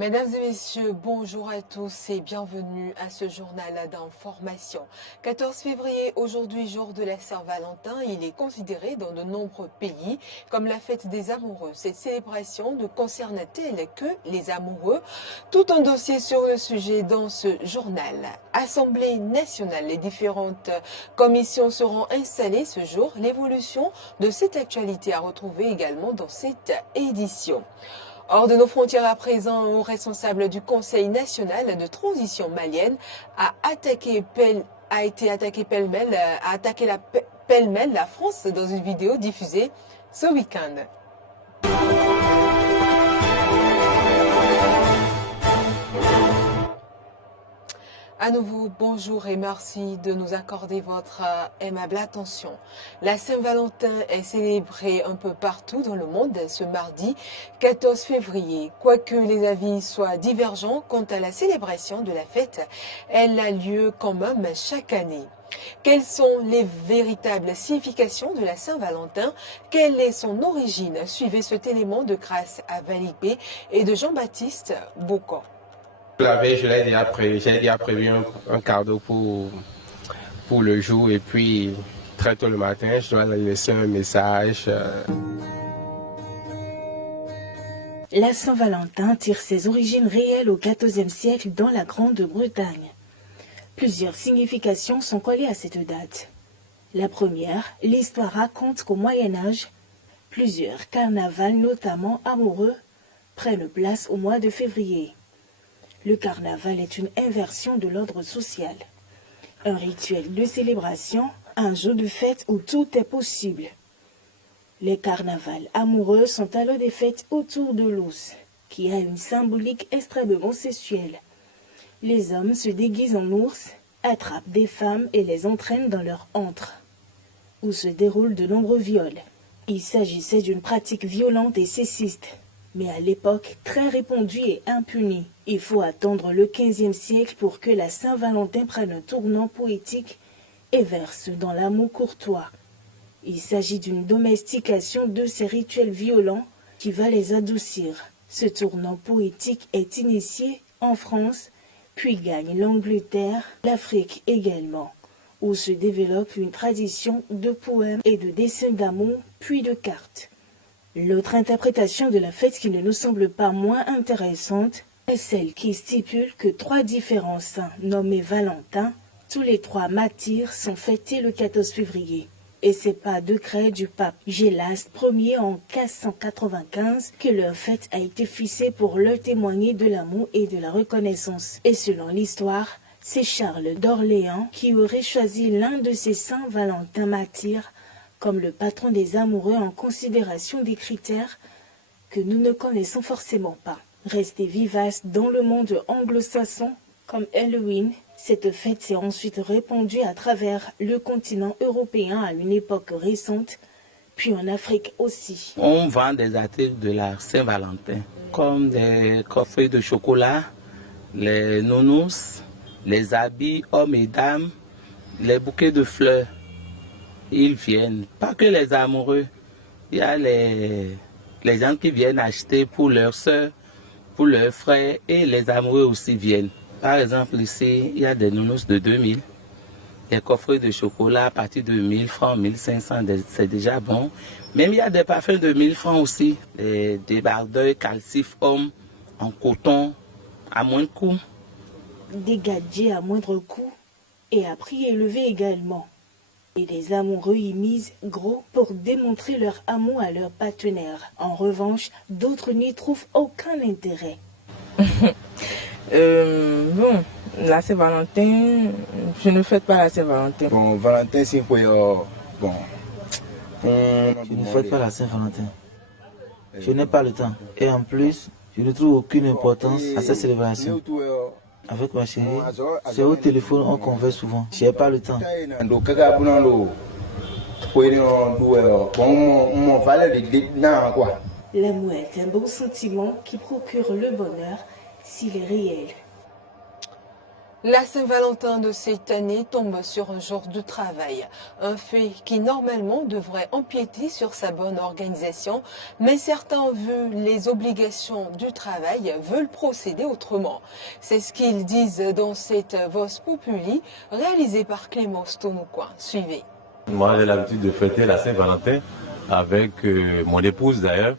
Mesdames et messieurs, bonjour à tous et bienvenue à ce journal d'information. 14 février, aujourd'hui, jour de la Saint-Valentin, il est considéré dans de nombreux pays comme la fête des amoureux. Cette célébration ne concerne-t-elle que les amoureux? Tout un dossier sur le sujet dans ce journal. Assemblée nationale, les différentes commissions seront installées ce jour. L'évolution de cette actualité à retrouver également dans cette édition. Hors de nos frontières à présent, un responsable du Conseil national de transition malienne a attaqué pêle-mêle la France dans une vidéo diffusée ce week-end. À nouveau, bonjour et merci de nous accorder votre aimable attention. La Saint-Valentin est célébrée un peu partout dans le monde ce mardi 14 février. Quoique les avis soient divergents quant à la célébration de la fête, elle a lieu quand même chaque année. Quelles sont les véritables significations de la Saint-Valentin? Quelle est son origine? Suivez cet élément de grâce à Valipé et de Jean-Baptiste Bocco. Je l'ai déjà prévu un cadeau pour le jour et puis très tôt le matin, je dois lui laisser un message. La Saint-Valentin tire ses origines réelles au XIVe siècle dans la Grande-Bretagne. Plusieurs significations sont collées à cette date. La première, l'histoire raconte qu'au Moyen-Âge, plusieurs carnavals, notamment amoureux, prennent place au mois de février. Le carnaval est une inversion de l'ordre social. Un rituel de célébration, un jour de fête où tout est possible. Les carnavals amoureux sont alors des fêtes autour de l'os, qui a une symbolique extrêmement sexuelle. Les hommes se déguisent en ours, attrapent des femmes et les entraînent dans leur antre, où se déroulent de nombreux viols. Il s'agissait d'une pratique violente et sexiste, mais à l'époque très répandue et impunie. Il faut attendre le XVe siècle pour que la Saint-Valentin prenne un tournant poétique et verse dans l'amour courtois. Il s'agit d'une domestication de ces rituels violents qui va les adoucir. Ce tournant poétique est initié en France, puis gagne l'Angleterre, l'Afrique également, où se développe une tradition de poèmes et de dessins d'amour, puis de cartes. L'autre interprétation de la fête qui ne nous semble pas moins intéressante est celle qui stipule que 3 différents saints nommés Valentin, tous les 3 martyrs, sont fêtés le 14 février. Et c'est par décret du pape Gélaste Ier en 1595 que leur fête a été fixée pour leur témoigner de l'amour et de la reconnaissance. Et selon l'histoire, c'est Charles d'Orléans qui aurait choisi l'un de ces saints Valentins martyrs comme le patron des amoureux en considération des critères que nous ne connaissons forcément pas. Restée vivace dans le monde anglo-saxon comme Halloween, cette fête s'est ensuite répandue à travers le continent européen à une époque récente, puis en Afrique aussi. On vend des articles de la Saint-Valentin, comme des coffrets de chocolat, les nounous, les habits hommes et dames, les bouquets de fleurs. Ils viennent, pas que les amoureux, il y a les gens qui viennent acheter pour leurs soeurs, pour leurs frères, et les amoureux aussi viennent. Par exemple, ici, il y a des nounous de 2000, des coffrets de chocolat à partir de 1000 francs, 1500, c'est déjà bon. Même il y a des parfums de 1000 francs aussi, des débardeurs calcifs hommes en coton à moins de coût. Des gadgets à moindre coût et à prix élevé également. Et les amoureux y misent gros pour démontrer leur amour à leur partenaire. En revanche, d'autres n'y trouvent aucun intérêt. Bon, la Saint-Valentin, je ne fête pas la Saint-Valentin. Bon, Valentin, c'est quoi? Bon. Je ne fête pas la Saint-Valentin. Je n'ai pas le temps. Et en plus, je ne trouve aucune importance à cette célébration. Avec ma chérie, c'est au téléphone on converse souvent. Je n'ai pas le temps. L'amour est un bon sentiment qui procure le bonheur s'il est réel. La Saint-Valentin de cette année tombe sur un jour de travail, un fait qui normalement devrait empiéter sur sa bonne organisation, mais certains, vu les obligations du travail, veulent procéder autrement. C'est ce qu'ils disent dans cette Vox Populi réalisée par Clémence Tomoucoin. Suivez. Moi, j'ai l'habitude de fêter la Saint-Valentin avec mon épouse d'ailleurs,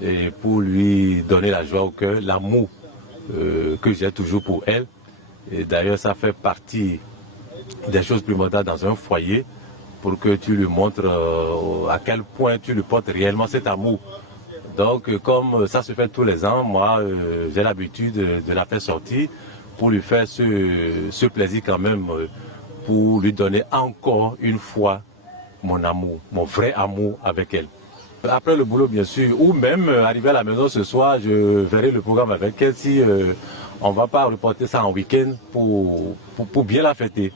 et pour lui donner la joie au cœur, l'amour que j'ai toujours pour elle. Et d'ailleurs, ça fait partie des choses primordiales dans un foyer pour que tu lui montres à quel point tu lui portes réellement cet amour. Donc, comme ça se fait tous les ans, moi, j'ai l'habitude de la faire sortir pour lui faire ce plaisir quand même, pour lui donner encore une fois mon amour, mon vrai amour avec elle. Après le boulot, bien sûr, ou même arriver à la maison ce soir, je verrai le programme avec elle si on ne va pas reporter ça en week-end pour bien la fêter.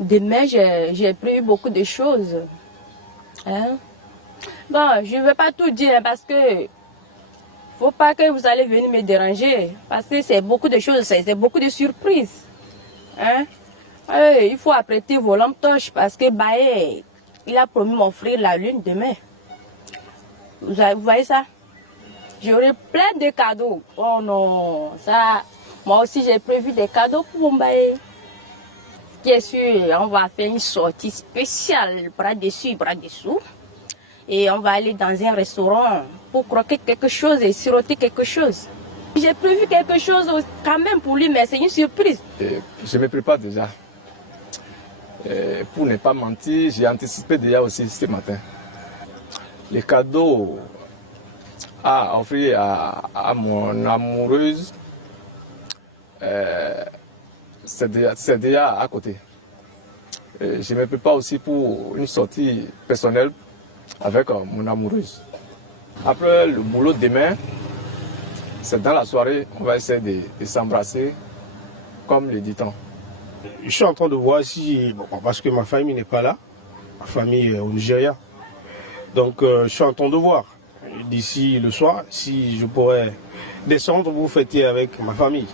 Demain, j'ai prévu beaucoup de choses. Hein? Bon, je ne vais pas tout dire parce que faut pas que vous allez venir me déranger. Parce que c'est beaucoup de choses, c'est beaucoup de surprises. Hein? Il faut apprêter vos lampes torches parce que Baé, il a promis m'offrir la lune demain. Vous voyez ça? J'aurai plein de cadeaux. Oh non, ça, moi aussi j'ai prévu des cadeaux pour Mbaye. Ce qui est sûr, on va faire une sortie spéciale, bras dessus, bras dessous. Et on va aller dans un restaurant pour croquer quelque chose et siroter quelque chose. J'ai prévu quelque chose quand même pour lui, mais c'est une surprise. Je me prépare déjà. Pour ne pas mentir, j'ai anticipé déjà aussi ce matin. Les cadeaux à offrir à mon amoureuse, c'est déjà à côté. Je me prépare aussi pour une sortie personnelle avec mon amoureuse. Après le boulot demain, c'est dans la soirée, on va essayer de s'embrasser comme le dit-on. Je suis en train de voir si, parce que ma famille n'est pas là, ma famille est au Nigeria. Donc je suis en train de voir d'ici le soir si je pourrais descendre pour fêter avec ma famille.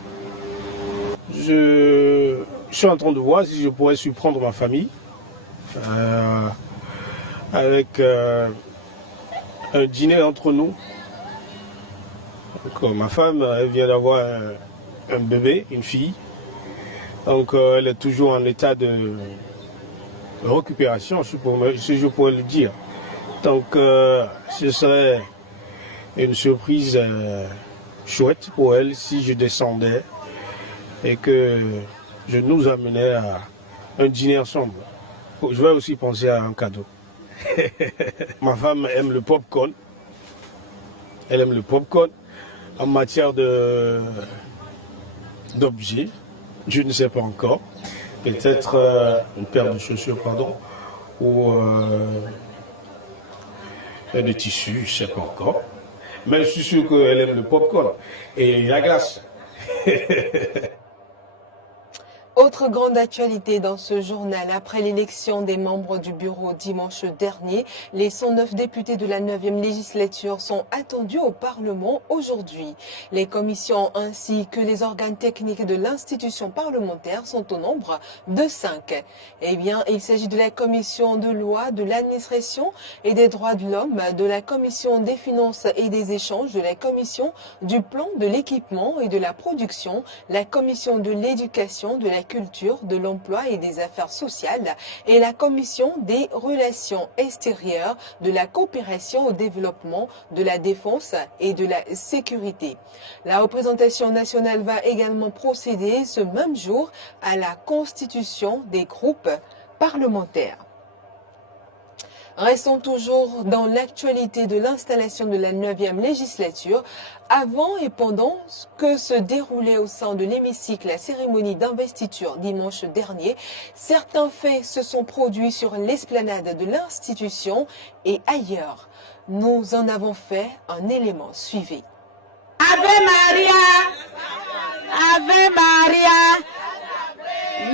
Je suis en train de voir si je pourrais surprendre ma famille avec un dîner entre nous. Donc, ma femme elle vient d'avoir un bébé, une fille. Donc elle est toujours en état de récupération, si je pourrais le dire. Donc ce serait une surprise chouette pour elle si je descendais et que je nous amenais à un dîner ensemble. Je vais aussi penser à un cadeau. Ma femme aime le popcorn. Elle aime le popcorn. En matière d'objets, je ne sais pas encore. Peut-être une paire de chaussures, pardon, ou de tissu, je ne sais pas encore. Mais je suis sûr qu'elle aime le popcorn et la glace. Autre grande actualité dans ce journal, après l'élection des membres du bureau dimanche dernier, les 109 députés de la 9e législature sont attendus au Parlement aujourd'hui. Les commissions ainsi que les organes techniques de l'institution parlementaire sont au nombre de 5. Eh bien, il s'agit de la commission de loi, de l'administration et des droits de l'homme, de la commission des finances et des échanges, de la commission du plan, de l'équipement et de la production, la commission de l'éducation, de la culture, de l'emploi et des affaires sociales et la commission des relations extérieures, de la coopération au développement, de la défense et de la sécurité. La représentation nationale va également procéder ce même jour à la constitution des groupes parlementaires. Restons toujours dans l'actualité de l'installation de la 9e législature. Avant et pendant que se déroulait au sein de l'hémicycle la cérémonie d'investiture dimanche dernier, certains faits se sont produits sur l'esplanade de l'institution et ailleurs. Nous en avons fait un élément. Suivez. Ave Maria, Ave Maria,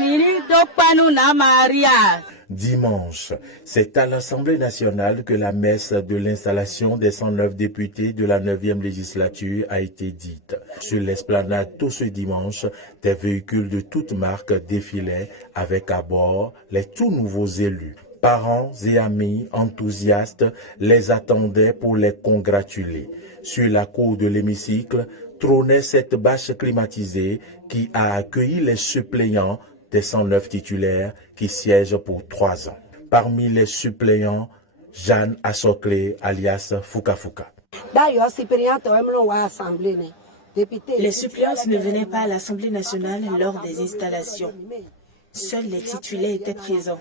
Mirido Panuna Maria. Dimanche, c'est à l'Assemblée nationale que la messe de l'installation des 109 députés de la 9e législature a été dite. Sur l'esplanade tôt ce dimanche, des véhicules de toutes marques défilaient avec à bord les tout nouveaux élus. Parents et amis enthousiastes les attendaient pour les congratuler. Sur la cour de l'hémicycle trônait cette bâche climatisée qui a accueilli les suppléants des 109 titulaires qui siègent pour 3 ans. Parmi les suppléants, Jeanne Assoclé, alias Fouka Fouka. Les suppléantes ne venaient pas à l'Assemblée nationale lors des installations. Seuls les titulaires étaient présents.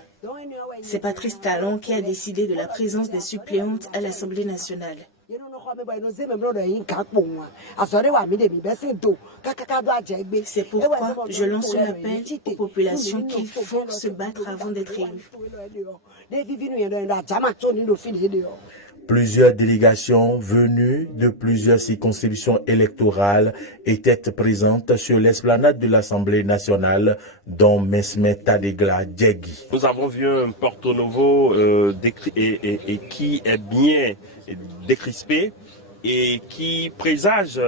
C'est Patrice Talon qui a décidé de la présence des suppléantes à l'Assemblée nationale. C'est pourquoi je lance un appel aux populations qu'il faut se battre avant d'être élus. Plusieurs délégations venues de plusieurs circonscriptions électorales étaient présentes sur l'esplanade de l'Assemblée nationale, dont Mesme Tadegla Djegui. Nous avons vu un Porto Novo qui est bien décrispé et qui présage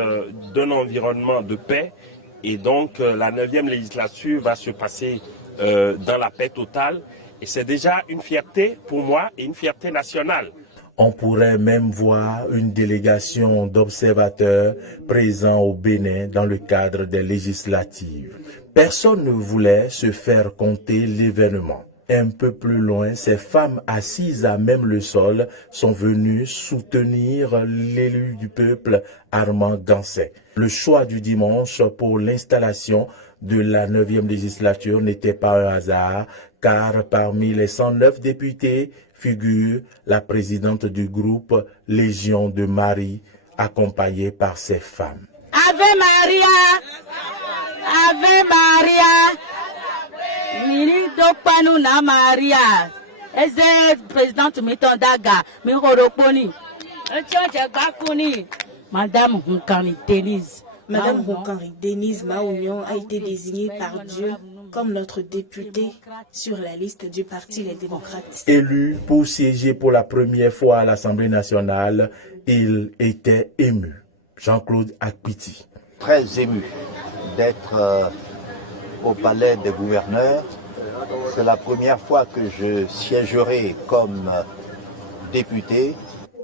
d'un environnement de paix. Et donc la 9e législature va se passer dans la paix totale. Et c'est déjà une fierté pour moi et une fierté nationale. On pourrait même voir une délégation d'observateurs présents au Bénin dans le cadre des législatives. Personne ne voulait se faire compter l'événement. Un peu plus loin, ces femmes assises à même le sol sont venues soutenir l'élu du peuple, Armand Gansé. Le choix du dimanche pour l'installation de la 9e législature n'était pas un hasard, car parmi les 109 députés figure la présidente du groupe Légion de Marie, accompagnée par ses femmes. Ave Maria, Ave Maria, Mini Dopanuna Maria, Eze présidente Mitondaga, Mihoroponi, Madame Hunkani Denise. Madame Hunkani Denise Maounion a été désignée par Dieu comme notre députée sur la liste du Parti Les Démocrates. Élu pour siéger pour la première fois à l'Assemblée nationale, il était ému. Jean-Claude Akpiti. Très ému d'être au palais des gouverneurs. C'est la première fois que je siégerai comme député.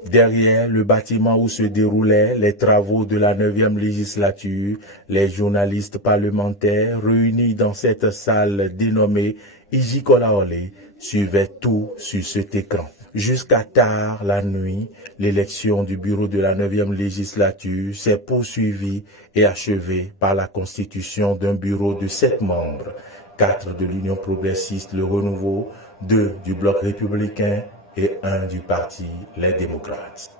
Derrière le bâtiment où se déroulaient les travaux de la 9e législature, les journalistes parlementaires réunis dans cette salle dénommée Ijikolaole suivaient tout sur cet écran. Jusqu'à tard la nuit, l'élection du bureau de la 9e législature s'est poursuivie et achevée par la constitution d'un bureau de 7 membres, 4 de l'Union progressiste Le Renouveau, 2 du Bloc républicain et 1 du Parti Les Démocrates.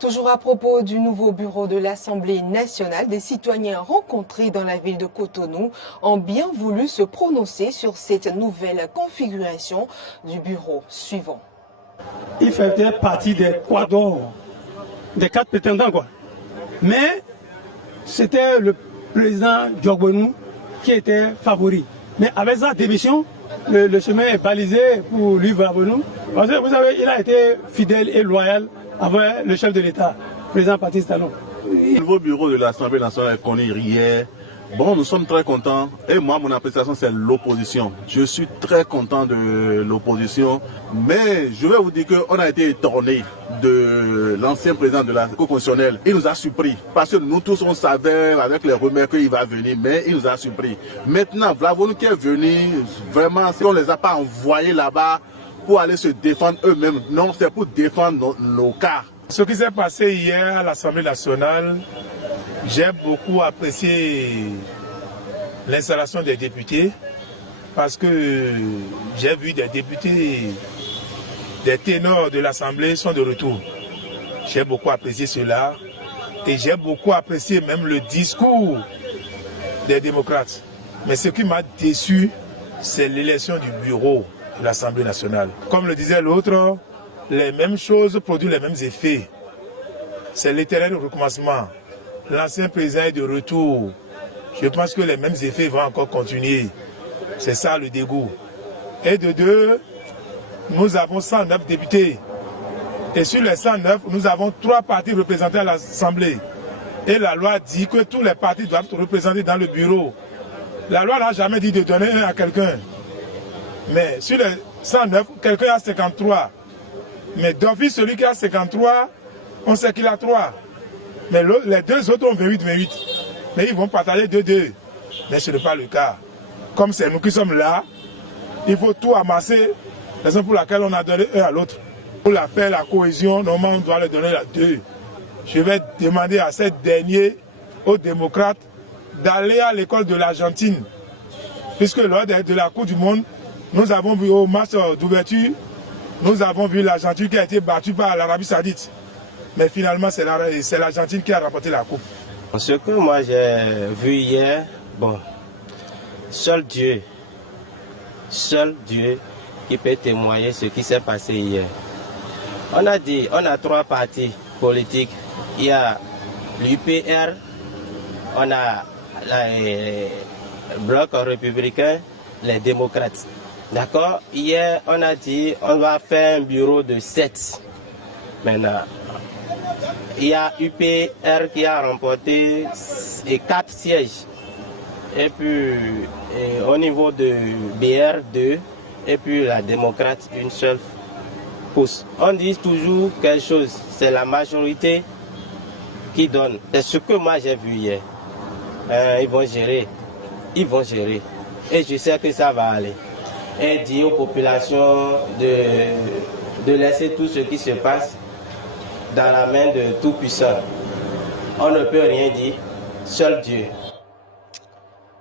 Toujours à propos du nouveau bureau de l'Assemblée nationale, des citoyens rencontrés dans la ville de Cotonou ont bien voulu se prononcer sur cette nouvelle configuration du bureau suivant. Il faisait partie des quadors, des 4 prétendants quoi. Mais c'était le président Djogbenou qui était favori. Mais avec sa démission, le chemin est balisé pour lui Djogbenou. Parce que vous savez, il a été fidèle et loyal avec le chef de l'État, le président Patrice Talon. Le nouveau bureau de l'Assemblée nationale qu'on est hier. Bon, nous sommes très contents. Et moi, mon appréciation, c'est l'opposition. Je suis très content de l'opposition. Mais je vais vous dire qu'on a été étonné de l'ancien président de la Cour constitutionnelle. Il nous a surpris. Parce que nous tous, on savait avec les remèdes qu'il va venir. Mais il nous a surpris. Maintenant, Vlavonu qui est venu, vraiment, si on ne les a pas envoyés là-bas pour aller se défendre eux-mêmes. Non, c'est pour défendre nos cas. Ce qui s'est passé hier à l'Assemblée nationale, j'ai beaucoup apprécié l'installation des députés parce que j'ai vu des députés, des ténors de l'Assemblée sont de retour. J'ai beaucoup apprécié cela et j'ai beaucoup apprécié même le discours des démocrates. Mais ce qui m'a déçu, c'est l'élection du bureau de l'Assemblée nationale. Comme le disait l'autre, les mêmes choses produisent les mêmes effets. C'est l'éternel recommencement. L'ancien président est de retour. Je pense que les mêmes effets vont encore continuer. C'est ça le dégoût. Et de 2, nous avons 109 députés. Et sur les 109, nous avons 3 partis représentés à l'Assemblée. Et la loi dit que tous les partis doivent être représentés dans le bureau. La loi n'a jamais dit de donner un à quelqu'un. Mais sur les 109, quelqu'un a 53. Mais d'office, celui qui a 53, on sait qu'il a 3. Mais les 2 autres ont 28. Mais ils vont partager 2-2. Mais ce n'est pas le cas. Comme c'est nous qui sommes là, il faut tout amasser. Raison pour laquelle on a donné un à l'autre. Pour la paix, la cohésion, normalement on doit le donner à 2. Je vais demander à ces derniers, aux démocrates, d'aller à l'école de l'Argentine. Puisque lors de la Coupe du Monde, nous avons vu au match d'ouverture, nous avons vu l'Argentine qui a été battue par l'Arabie Saoudite. Mais finalement, c'est l'Argentine qui a remporté la Coupe. Ce que moi j'ai vu hier, bon, seul Dieu qui peut témoigner ce qui s'est passé hier. On a 3 partis politiques. Il y a l'UPR, on a le Bloc républicain, les démocrates. D'accord? Hier, on a dit on va faire un bureau de 7. Maintenant, il y a UPR qui a remporté 4 sièges. Et puis, au niveau de BR, 2. Et puis, la démocrate, une seule pousse. On dit toujours quelque chose. C'est la majorité qui donne. C'est ce que moi j'ai vu hier. Ils vont gérer. Et je sais que ça va aller. Et dire aux populations de laisser tout ce qui se passe dans la main de Tout-Puissant. On ne peut rien dire, seul Dieu.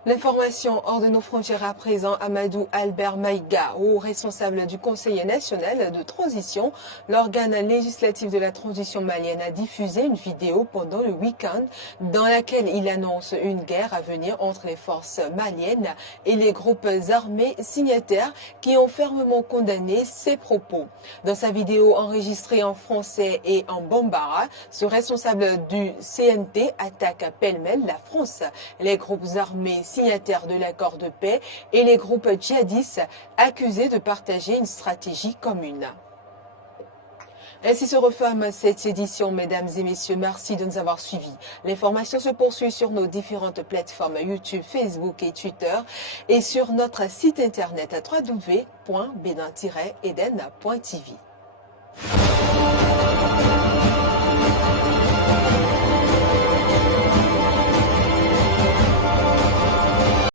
L'information hors de nos frontières à présent, Amadou Albert Maïga, haut responsable du Conseil national de transition, l'organe législatif de la transition malienne, a diffusé une vidéo pendant le week-end dans laquelle il annonce une guerre à venir entre les forces maliennes et les groupes armés signataires qui ont fermement condamné ces propos. Dans sa vidéo enregistrée en français et en bambara, ce responsable du CNT attaque pêle-mêle la France, les groupes armés signataires de l'accord de paix et les groupes djihadistes accusés de partager une stratégie commune. Ainsi se referme cette édition, mesdames et messieurs. Merci de nous avoir suivis. L'information se poursuit sur nos différentes plateformes YouTube, Facebook et Twitter et sur notre site internet à www.benin-eden.tv.